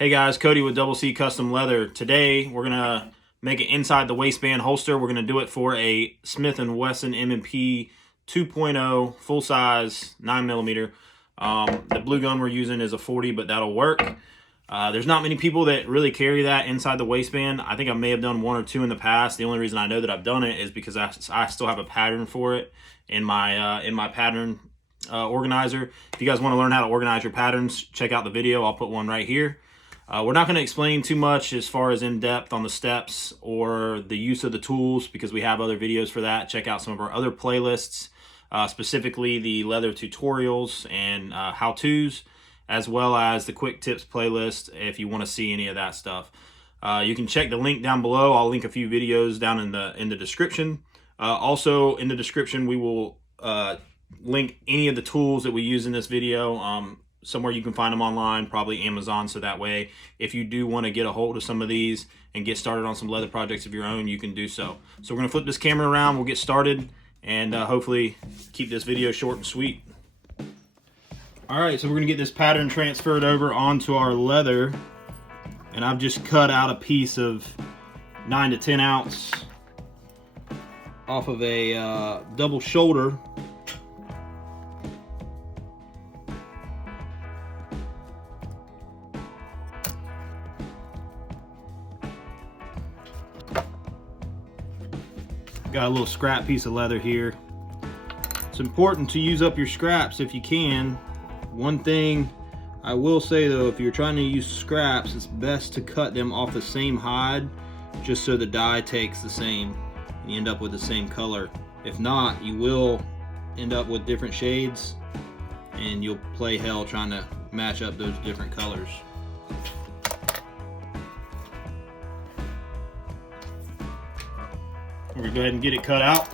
Hey guys, Cody with Double C Custom Leather. Today we're gonna make an inside the waistband holster. We're gonna do it for a Smith & Wesson M&P 2.0 full size 9mm. The blue gun we're using is a 40, but that'll work. There's not many people that really carry that inside the waistband. I think I may have done one or two in the past. The only reason I know that I've done it is because I still have a pattern for it in my pattern organizer. If you guys want to learn how to organize your patterns, check out the video. I'll put one right here. We're not going to explain too much as far as in depth on the steps or the use of the tools because we have other videos for that. Check out some of our other playlists, specifically the leather tutorials and how-tos, as well as the quick tips playlist if you want to see any of that stuff. You can check the link down below. I'll link a few videos down in the description. Also in the description we will link any of the tools that we use in this video. Somewhere you can find them online, probably Amazon, so that way if you do want to get a hold of some of these and get started on some leather projects of your own, you can do so. So we're going to flip this camera around, we'll get started, and hopefully keep this video short and sweet. Alright, so we're going to get this pattern transferred over onto our leather, and I've just cut out a piece of 9 to 10 ounce off of a double shoulder. Got a little scrap piece of leather here. It's important to use up your scraps if you can. One thing I will say though, if you're trying to use scraps, it's best to cut them off the same hide just so the dye takes the same and you end up with the same color. If not, you will end up with different shades and you'll play hell trying to match up those different colors. We're gonna go ahead and get it cut out.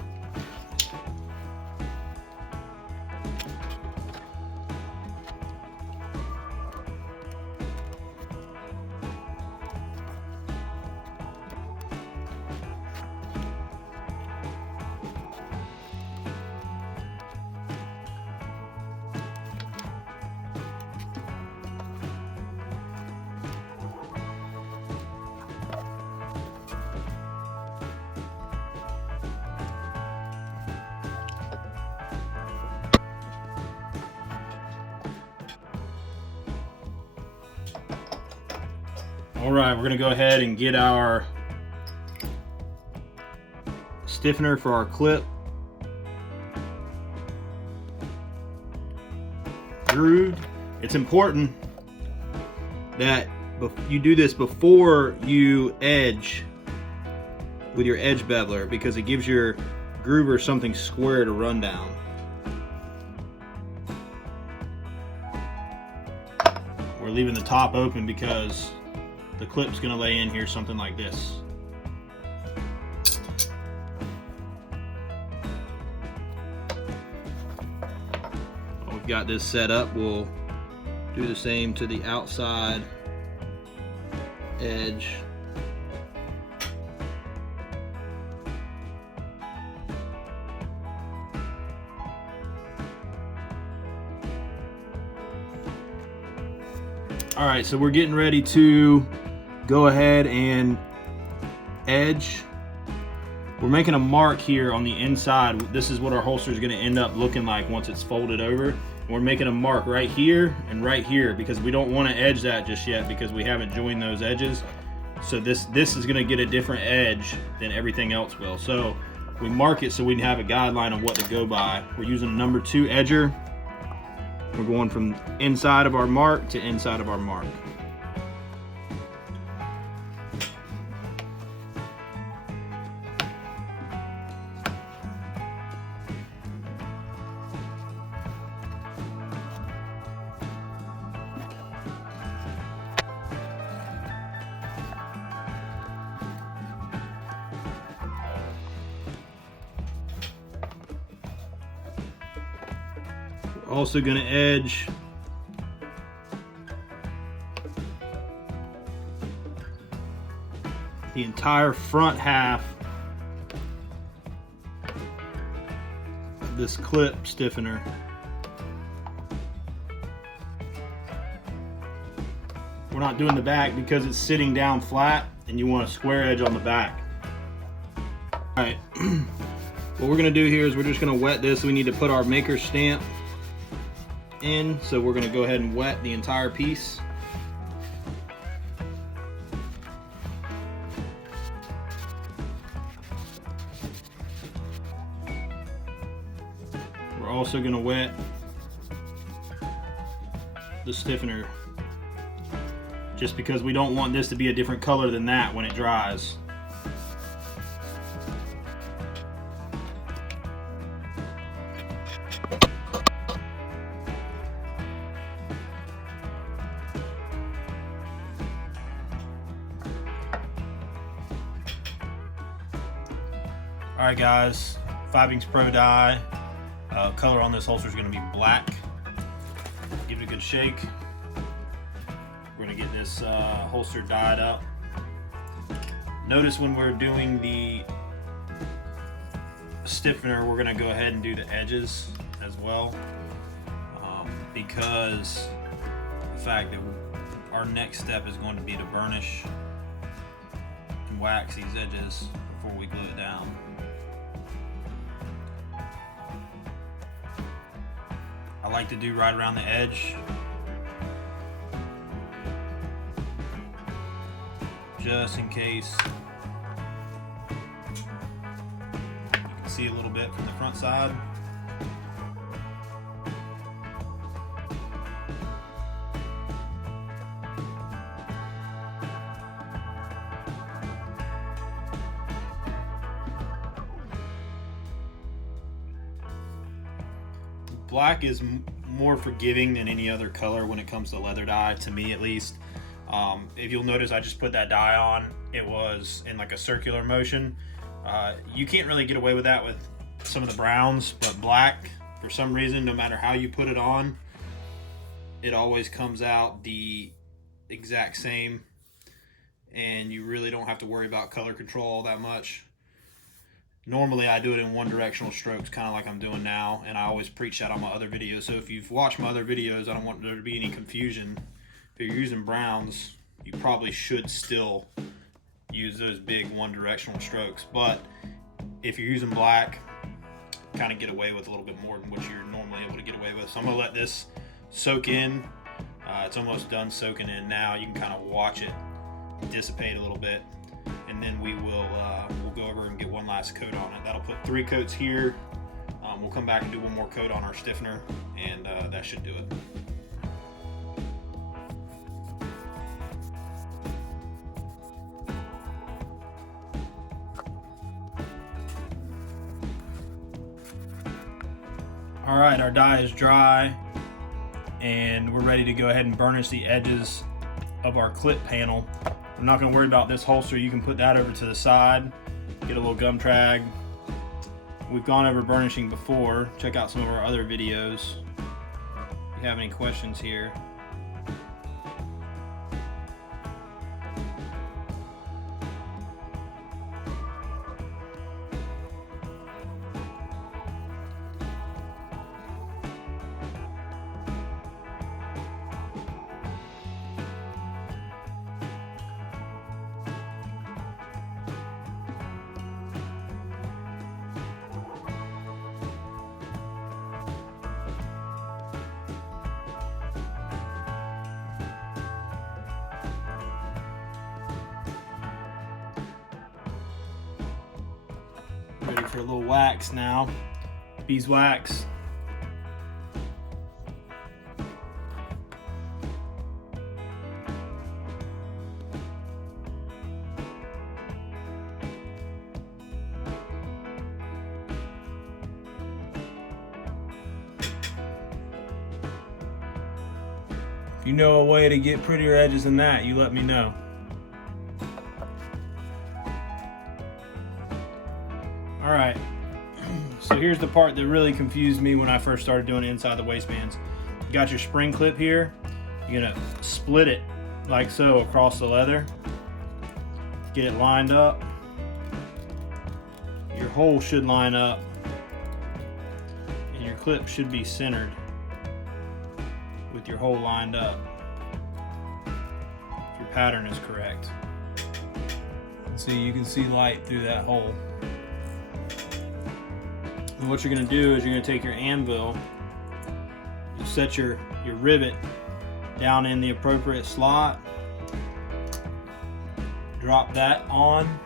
All right, we're gonna go ahead and get our stiffener for our clip grooved. It's important that you do this before you edge with your edge beveler because it gives your groover something square to run down. We're leaving the top open because the clip's gonna lay in here something like this. We've got this set up. We'll do the same to the outside edge. All right, so we're getting ready to go ahead and edge. We're making a mark here on the inside. This is what our holster is going to end up looking like once it's folded over. And we're making a mark right here and right here because we don't want to edge that just yet because we haven't joined those edges. So this is going to get a different edge than everything else will. So we mark it so we have a guideline on what to go by. We're using a number 2 edger. We're going from inside of our mark to inside of our mark. Also going to edge the entire front half of this clip stiffener. We're not doing the back because it's sitting down flat and you want a square edge on the back. All right, what we're gonna do here is we're just gonna wet this. We need to put our maker stamp in, so we're gonna go ahead and wet the entire piece. We're also gonna wet the stiffener, just because we don't want this to be a different color than that when it dries. All right guys, 5-inch Pro die. Color on this holster is going to be black. Give it a good shake. We're going to get this holster dyed up. Notice when we're doing the stiffener, we're going to go ahead and do the edges as well, because the fact that our next step is going to be to burnish and wax these edges before we glue it down. I like to do right around the edge, just in case. You can see a little bit from the front side. Black is more forgiving than any other color when it comes to leather dye, to me at least. If you'll notice, I just put that dye on. It was in like a circular motion. You can't really get away with that with some of the browns, but black, for some reason, no matter how you put it on, it always comes out the exact same, and you really don't have to worry about color control all that much. Normally I do it in one directional strokes, kind of like I'm doing now, and I always preach that on my other videos. So if you've watched my other videos, I don't want there to be any confusion. If you're using browns, you probably should still use those big one directional strokes. But if you're using black, kind of get away with a little bit more than what you're normally able to get away with. So I'm gonna let this soak in. It's almost done soaking in now. You can kind of watch it dissipate a little bit, and then we will we'll go over and get one last coat on it. That'll put 3 coats here. We'll come back and do one more coat on our stiffener, and that should do it. All right, our dye is dry, and we're ready to go ahead and burnish the edges of our clip panel. I'm not going to worry about this holster. You can put that over to the side, get a little gum trag. We've gone over burnishing before. Check out some of our other videos if you have any questions here. Ready for a little wax now. Beeswax. If you know a way to get prettier edges than that, you let me know. All right, so here's the part that really confused me when I first started doing inside the waistbands. You got your spring clip here. You're gonna split it like so across the leather. Get it lined up. Your hole should line up, and your clip should be centered with your hole lined up. pattern is correct. See, you can see light through that hole. And what you're going to do is you're going to take your anvil, you set your rivet down in the appropriate slot, drop that on,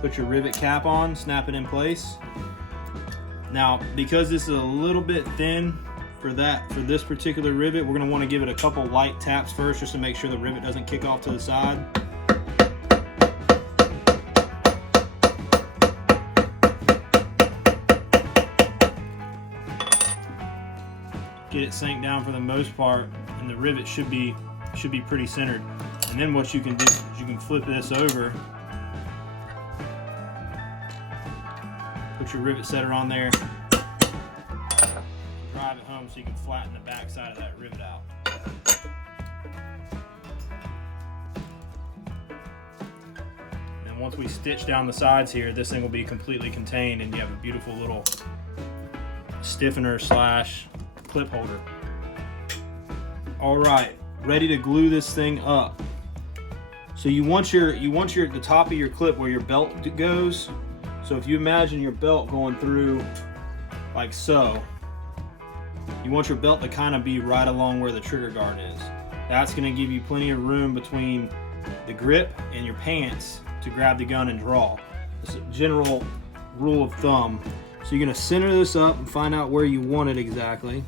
put your rivet cap on, snap it in place. Now, because this is a little bit thin for this particular rivet, we're going to want to give it a couple light taps first just to make sure the rivet doesn't kick off to the side. Get it sank down for the most part, and the rivet should be pretty centered. And then what you can do is you can flip this over, put your rivet setter on there, drive it home so you can flatten the back side of that rivet out. And once we stitch down the sides here, this thing will be completely contained and you have a beautiful little stiffener slash clip holder. All right, ready to glue this thing up. So you want the top of your clip where your belt goes. So if you imagine your belt going through like so, you want your belt to kind of be right along where the trigger guard is. That's going to give you plenty of room between the grip and your pants to grab the gun and draw. It's a general rule of thumb. So you're going to center this up and find out where you want it exactly.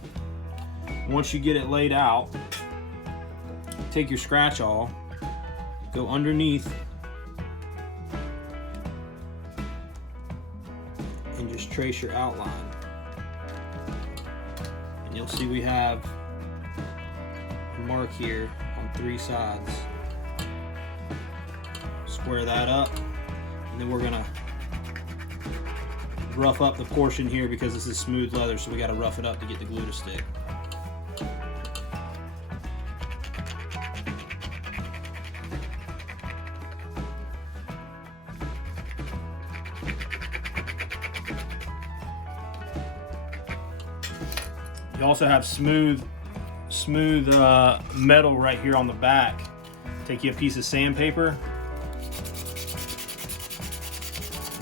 Once you get it laid out, take your scratch awl, go underneath, and just trace your outline. And you'll see we have a mark here on 3 sides. Square that up, and then we're gonna rough up the portion here because this is smooth leather, so we gotta rough it up to get the glue to stick. You also have smooth metal right here on the back. Take you a piece of sandpaper,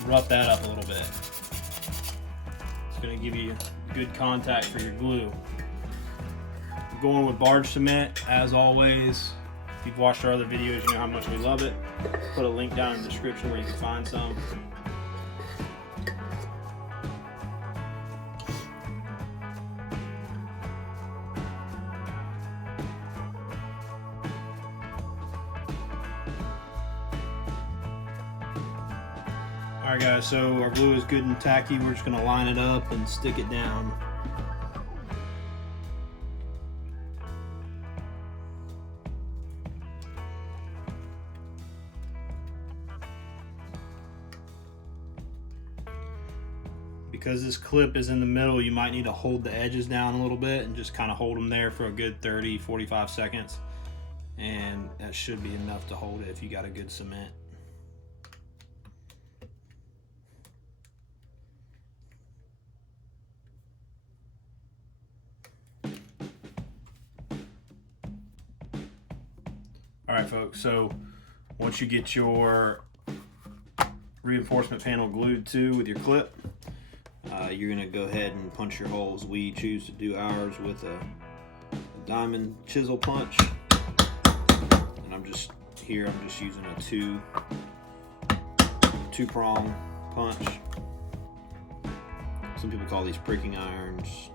rough that up a little bit. It's going to give you good contact for your glue. I'm going with barge cement as always. If you've watched our other videos, you know how much we love it. Put a link down in the description where you can find some. Alright guys, so our glue is good and tacky. We're just going to line it up and stick it down. Because this clip is in the middle, you might need to hold the edges down a little bit and just kind of hold them there for a good 30-45 seconds. And that should be enough to hold it if you got a good cement. Alright folks, so once you get your reinforcement panel glued to with your clip, you're going to go ahead and punch your holes. We choose to do ours with a diamond chisel punch, and I'm just using a two-prong punch. Some people call these pricking irons.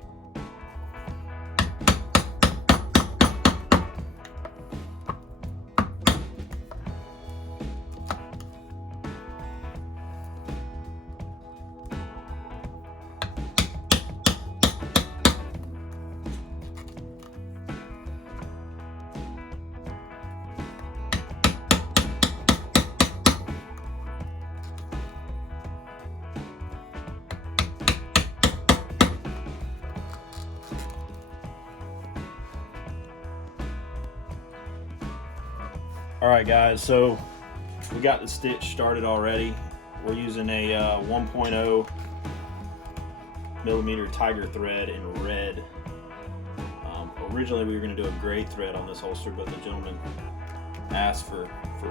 Alright guys, so we got the stitch started already. We're using a 1.0 millimeter tiger thread in red. Originally we were going to do a gray thread on this holster, but the gentleman asked for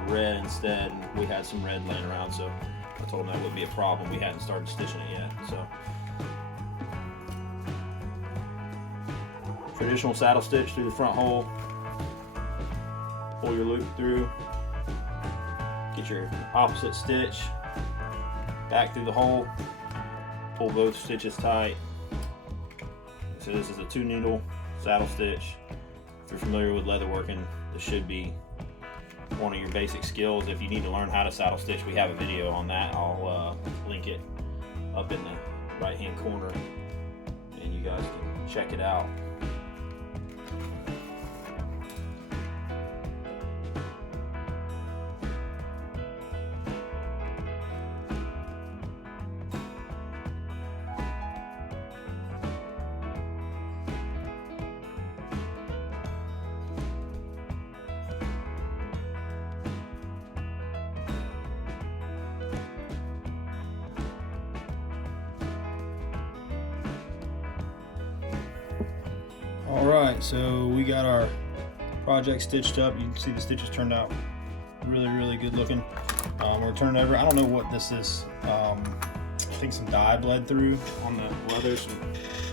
red instead, and we had some red laying around, so I told him that wouldn't be a problem. We hadn't started stitching it yet. So traditional saddle stitch through the front hole, pull your loop through, get your opposite stitch back through the hole, pull both stitches tight. So this is a 2-needle saddle stitch. If you're familiar with leatherworking, this should be one of your basic skills. If you need to learn how to saddle stitch, we have a video on that. I'll link it up in the right hand corner and you guys can check it out. Alright, so we got our project stitched up. You can see the stitches turned out really good looking. We're turning over. I don't know what this is. I think some dye bled through on the leather,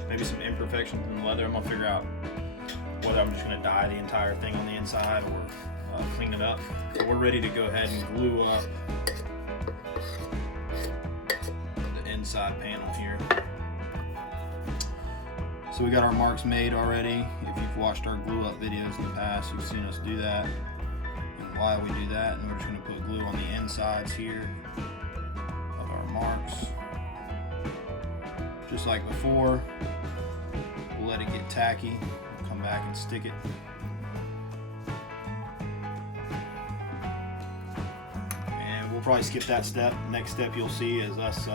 maybe some imperfections in the leather. I'm going to figure out whether I'm just going to dye the entire thing on the inside or clean it up. So we're ready to go ahead and glue up the inside panel here. So we got our marks made already. If you've watched our glue up videos in the past, you've seen us do that and why we do that. And we're just going to put glue on the insides here of our marks. Just like before, we'll let it get tacky, come back and stick it. And we'll probably skip that step. Next step you'll see is us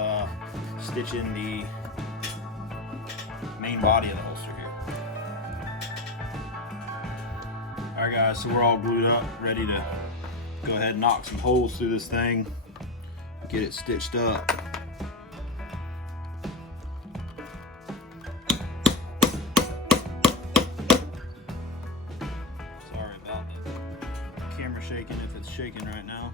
stitching the main body of the holster here. Alright guys, so we're all glued up, ready to go ahead and knock some holes through this thing, get it stitched up. Sorry about the camera shaking if it's shaking right now.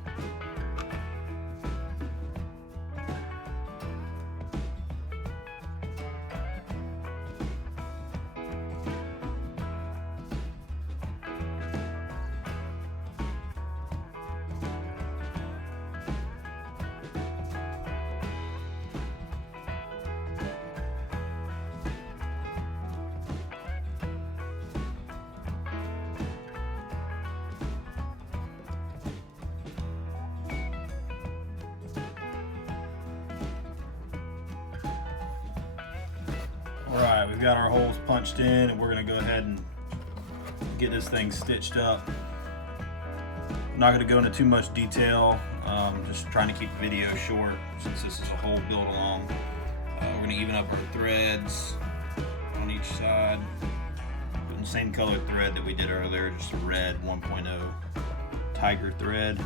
Alright, we've got our holes punched in and we're going to go ahead and get this thing stitched up. I'm not going to go into too much detail, just trying to keep the video short since this is a whole build along. We're going to even up our threads on each side. Putting the same colored thread that we did earlier, just a red 1.0 tiger thread.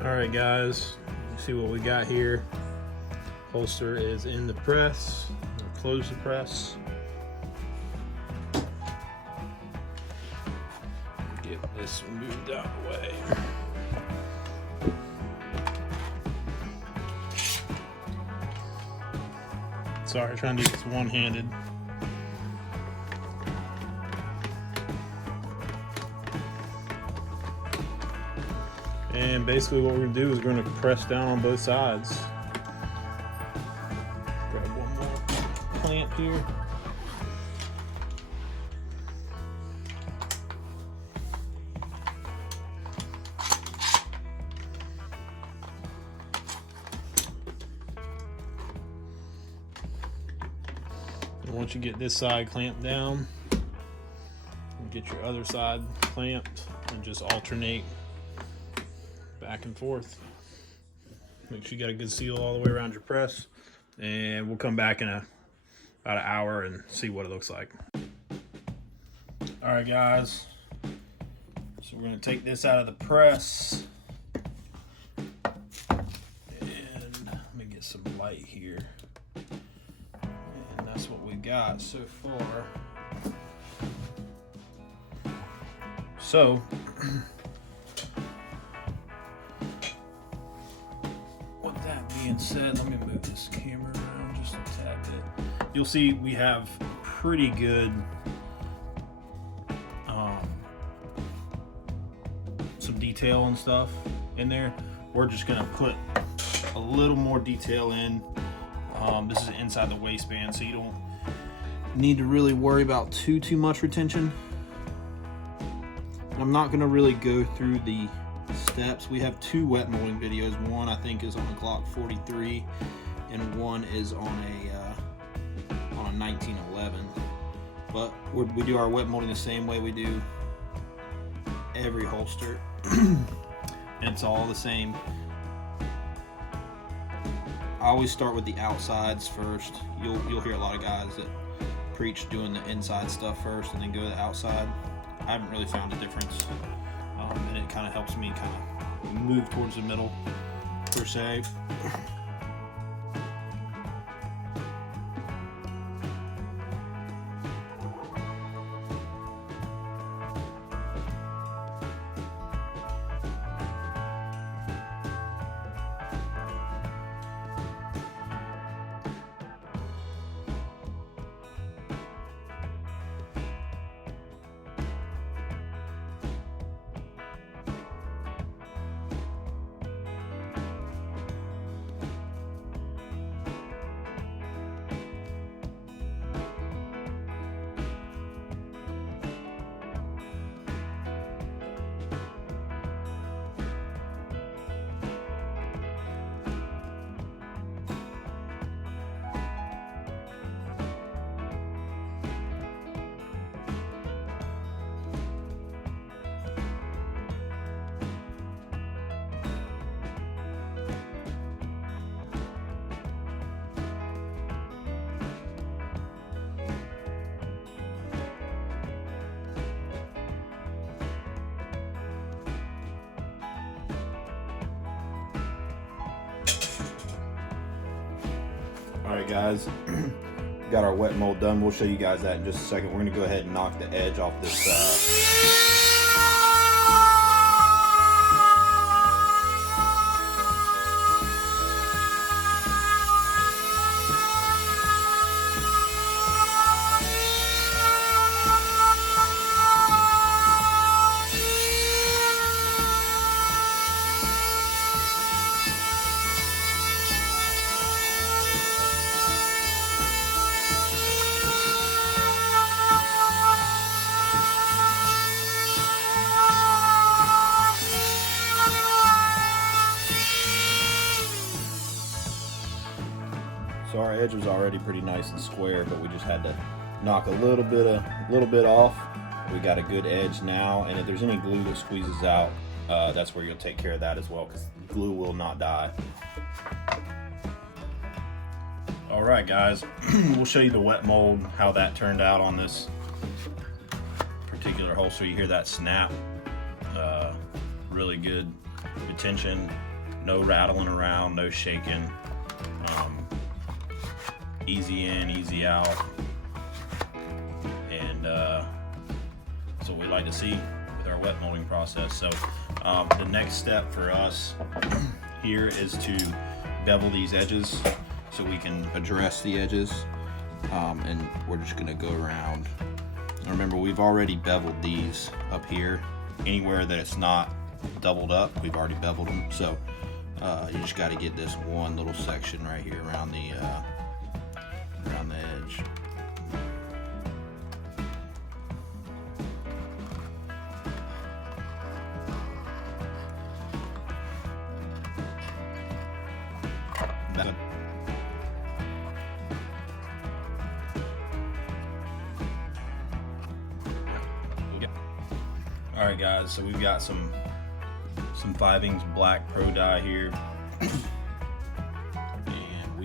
Alright guys, you see what we got here. Holster is in the press. We'll close the press. Get this moved out of the way. Sorry, trying to do this one-handed. And basically what we're going to do is we're going to press down on both sides. Grab one more clamp here. And once you get this side clamped down, get your other side clamped and just alternate back and forth. Make sure you got a good seal all the way around your press. And we'll come back in about an hour and see what it looks like. All right, guys. So we're gonna take this out of the press. And let me get some light here. And that's what we got so far. So, with that being said, let me move this camera around just a tad bit. You'll see we have pretty good some detail and stuff in there. We're just gonna put a little more detail in. This is inside the waistband, so you don't need to really worry about too much retention. I'm not going to really go through the steps. We have 2 wet molding videos. One I think is on a Glock 43 and one is on a 1911. But we do our wet molding the same way we do every holster. And it's all the same. I always start with the outsides first. You'll hear a lot of guys that preach doing the inside stuff first and then go to the outside. I haven't really found a difference, and it kind of helps me kind of move towards the middle, per se. Alright guys, got our wet mold done. We'll show you guys that in just a second. We're going to go ahead and knock the edge off this So our edge was already pretty nice and square, but we just had to knock a little bit off. We got a good edge now, and if there's any glue that squeezes out, that's where you'll take care of that as well, because glue will not die. All right, guys, we'll show you the wet mold, how that turned out on this particular holster. You hear that snap, really good retention, no rattling around, no shaking. Easy in, easy out, and that's what we like to see with our wet molding process. So the next step for us here is to bevel these edges so we can address the edges, and we're just going to go around. Remember, we've already beveled these up here. Anywhere that it's not doubled up, we've already beveled them. So you just got to get this one little section right here around the edge. All right, guys. So we've got some 5-inch black pro dye here.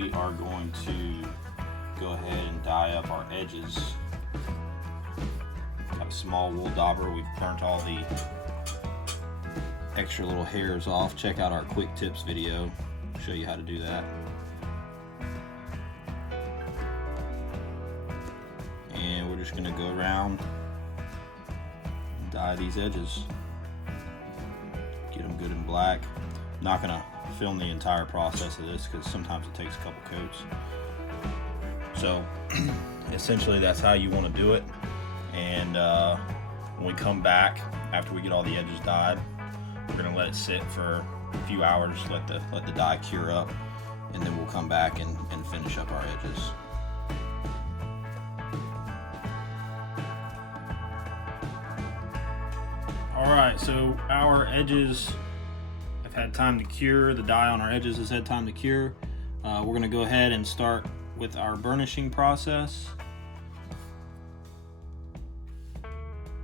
we are going to go ahead and dye up our edges. Got a small wool dauber. We've burnt all the extra little hairs off. Check out our quick tips video. I'll show you how to do that. And we're just going to go around and dye these edges. Get them good and black. I'm not going to film the entire process of this because sometimes it takes a couple coats. So essentially that's how you want to do it. And when we come back after we get all the edges dyed, we're going to let it sit for a few hours, let the dye cure up, and then we'll come back and finish up our edges. Alright, so our edges have had time to cure. The dye on our edges has had time to cure. We're going to go ahead and start with our burnishing process.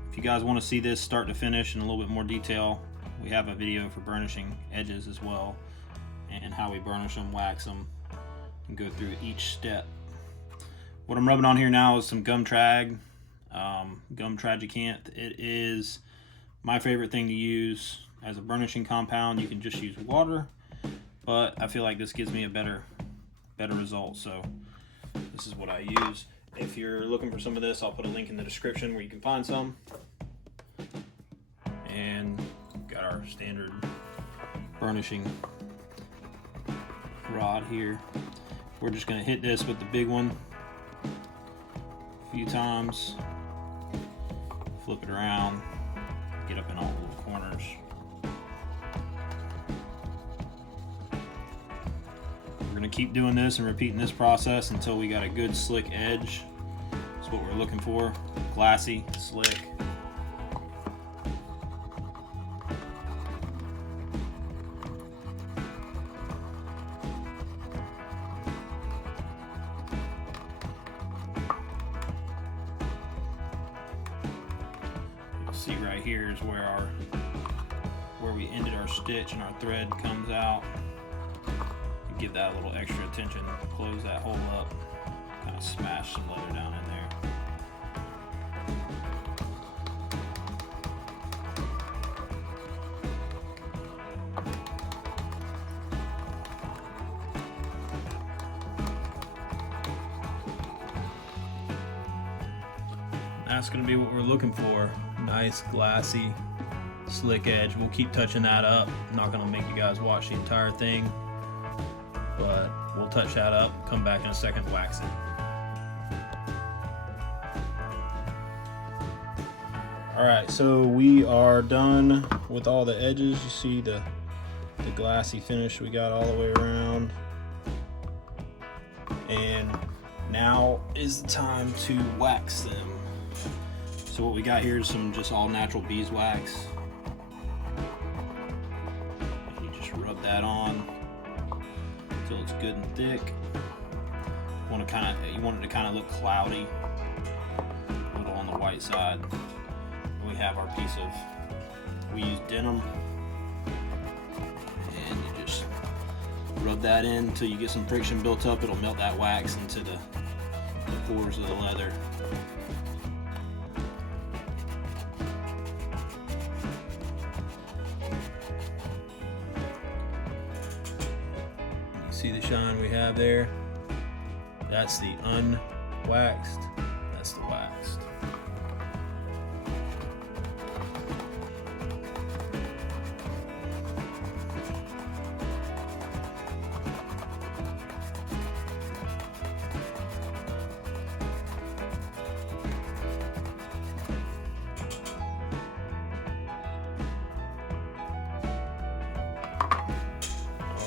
If you guys want to see this start to finish in a little bit more detail, we have a video for burnishing edges as well, and how we burnish them, wax them, and go through each step. What I'm rubbing on here now is some gum trag, gum tragicant. It is my favorite thing to use as a burnishing compound. You can just use water, but I feel like this gives me a better result, so this is what I use. If you're looking for some of this, I'll put a link in the description where you can find some. And got our standard burnishing rod here. We're just going to hit this with the big one a few times, flip it around, get up in all the little corners. We're going to keep doing this and repeating this process until we got a good slick edge. That's what we're looking for, glassy, slick. See right here is where we ended our stitch and our thread comes out. You give that a little extra attention, close that hole up, kind of smash some leather down in there. That's going to be what we're looking for. Nice, glassy, slick edge. We'll keep touching that up. I'm not going to make you guys watch the entire thing, but we'll touch that up, come back in a second, wax it. Alright, so we are done with all the edges. You see the glassy finish we got all the way around. And now is the time to wax them. So what we got here is some just all natural beeswax. You just rub that on until it's good and thick. You want it to kind of look cloudy, a little on the white side. We have our piece of, we use denim, and you just rub that in until you get some friction built up. It'll melt that wax into the pores of the leather. See the shine we have there? That's the unwaxed, that's the waxed.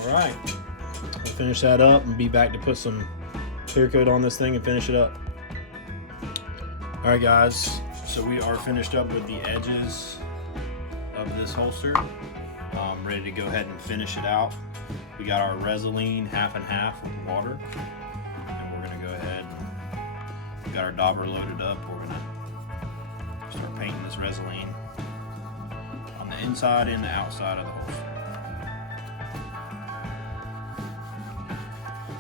All right. We'll finish that up and be back to put some clear coat on this thing and finish it up. All right, guys, so we are finished up with the edges of this holster. Ready to go ahead and finish it out. We got our Resolene half and half with water, and we're gonna go ahead and we got our dauber loaded up. We're gonna start painting this Resolene on the inside and the outside of the holster.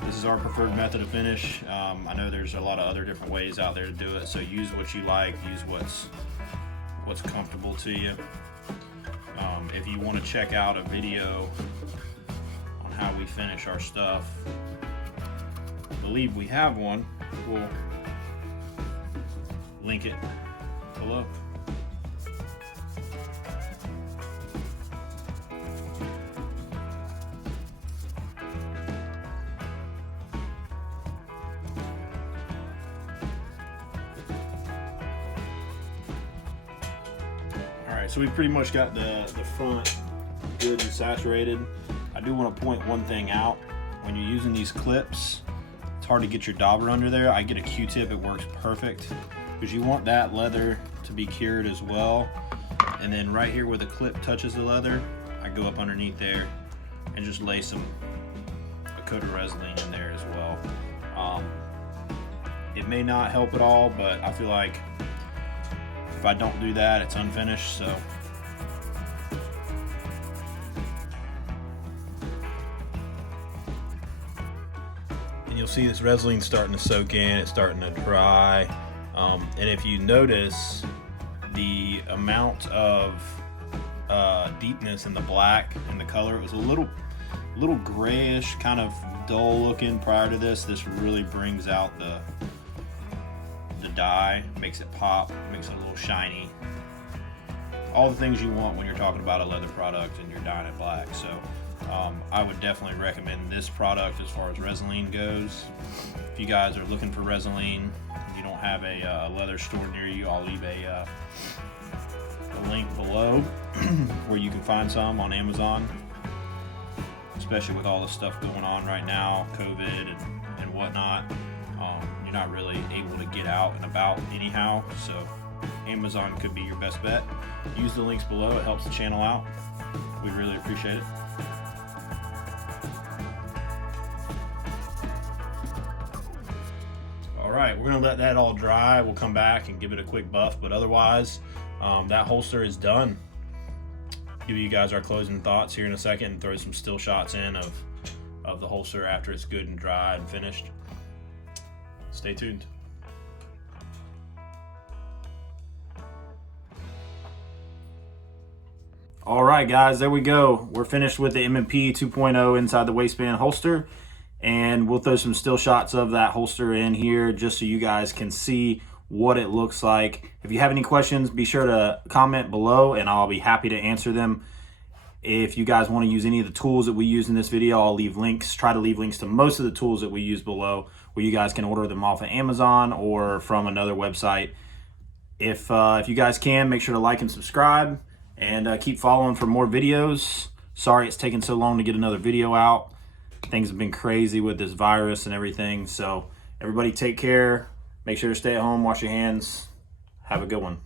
This is our preferred method of finish. I know there's a lot of other different ways out there to do it, so use what you like, use what's comfortable to you. If you want to check out a video on how we finish our stuff, I believe we have one. We'll link it below. Alright, so we pretty much got the front good and saturated. I do want to point one thing out. When you're using these clips, it's hard to get your dauber under there. I get a Q-tip, it works perfect, because you want that leather to be cured as well. And then right here where the clip touches the leather, I go up underneath there and just lay a coat of Resolene in there as well. It may not help at all, but I feel like if I don't do that, it's unfinished. So and you'll see this Resolene starting to soak in, it's starting to dry. And if you notice the amount of deepness in the black and the color, it was a little grayish, kind of dull looking prior to this. This really brings out the dye, makes it pop, makes it a little shiny. All the things you want when you're talking about a leather product and you're dyeing it black. So I would definitely recommend this product as far as Resolene goes. If you guys are looking for Resolene, if you don't have a leather store near you, I'll leave a link below where you can find some on Amazon, especially with all the stuff going on right now, COVID and whatnot. You're not really able to get out and about anyhow, so Amazon could be your best bet. Use the links below, it helps the channel out. We really appreciate it. Alright, we're going to let that all dry. We'll come back and give it a quick buff, but otherwise, that holster is done. Give you guys our closing thoughts here in a second and throw some still shots in of the holster after it's good and dry and finished. Stay tuned. All right, guys, there we go. We're finished with the M&P 2.0 inside the waistband holster, and we'll throw some still shots of that holster in here just so you guys can see what it looks like. If you have any questions, be sure to comment below and I'll be happy to answer them. If you guys want to use any of the tools that we use in this video, I'll leave links, try to leave links to most of the tools that we use below, where you guys can order them off of Amazon or from another website. If you guys can, make sure to like and subscribe and keep following for more videos. Sorry it's taken so long to get another video out. Things have been crazy with this virus and everything. So everybody take care. Make sure to stay at home, wash your hands. Have a good one.